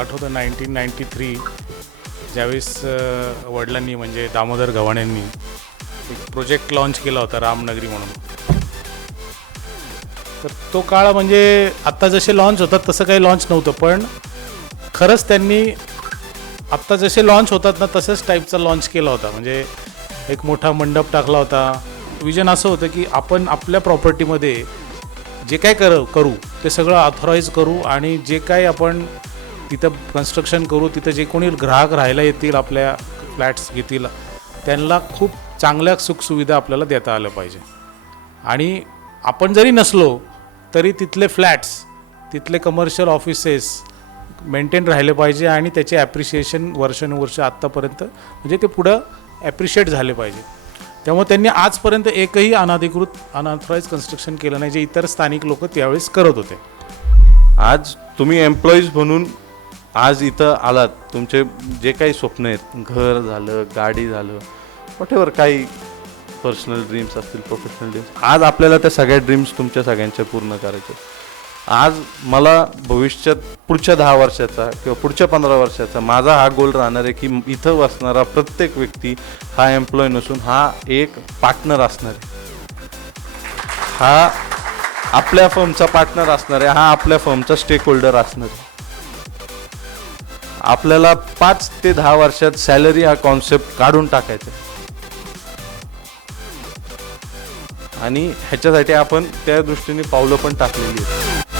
आठवतं 1993 ज्यावेळेस वडिलांनी म्हणजे दामोदर गव्हाणेंनी एक प्रोजेक्ट लॉन्च केला होता रामनगरी म्हणून. तर तो काळ म्हणजे आत्ता जसे लॉन्च होतात तसं काही लॉन्च नव्हतं, पण खरंच त्यांनी आत्ता जसे लॉन्च होतात ना तसंच टाईपचा लॉन्च केला होता. म्हणजे एक मोठा मंडप टाकला होता. विजन असं होतं की आपण आपल्या प्रॉपर्टीमध्ये जे काय करू ते सगळं ऑथराईज करू आणि जे काय आपण तिथं कन्स्ट्रक्शन करू, तिथं जे कोणी ग्राहक राहायला येतील, आपल्या फ्लॅट्स घेतील, त्यांना खूप चांगल्या सुखसुविधा आपल्याला देता आलं पाहिजे. आणि आपण जरी नसलो तरी तिथले फ्लॅट्स, तिथले कमर्शियल ऑफिसेस मेंटेन राहिले पाहिजे आणि त्याचे ॲप्रिशिएशन वर्षानुवर्ष आत्तापर्यंत म्हणजे ते पुढं ॲप्रिशिएट झाले पाहिजे. त्यामुळे त्यांनी आजपर्यंत एकही अनऑथराईज कन्स्ट्रक्शन केलं नाही, जे इतर स्थानिक लोक त्यावेळेस करत होते. आज तुम्ही एम्प्लॉईज म्हणून आज इथं आलात. तुमचे जे काही स्वप्न आहेत, घर झालं, गाडी झालं, वॉटेवर काही पर्सनल ड्रीम्स असतील, प्रोफेशनल ड्रीम्स, आज आपल्याला त्या सगळ्या ड्रीम्स तुमच्या सगळ्यांच्या पूर्ण करायचे. आज मला भविष्यात पुढच्या 10 वर्षाचा किंवा पुढच्या 15 वर्षाचा माझा हा गोल राहणार आहे की इथं बसणारा प्रत्येक व्यक्ती हा एम्प्लॉय नसून हा एक पार्टनर असणार आहे. हा आपल्या फर्मचा पार्टनर असणार आहे, हा आपल्या फर्मचा स्टेक होल्डर असणार आहे. आपल्याला 5 ते 10 वर्षात सॅलरी हा कॉन्सेप्ट काढून टाकायचा आणि ह्याच्यासाठी आपण त्या दृष्टीने पावलं पण टाकलेली आहेत.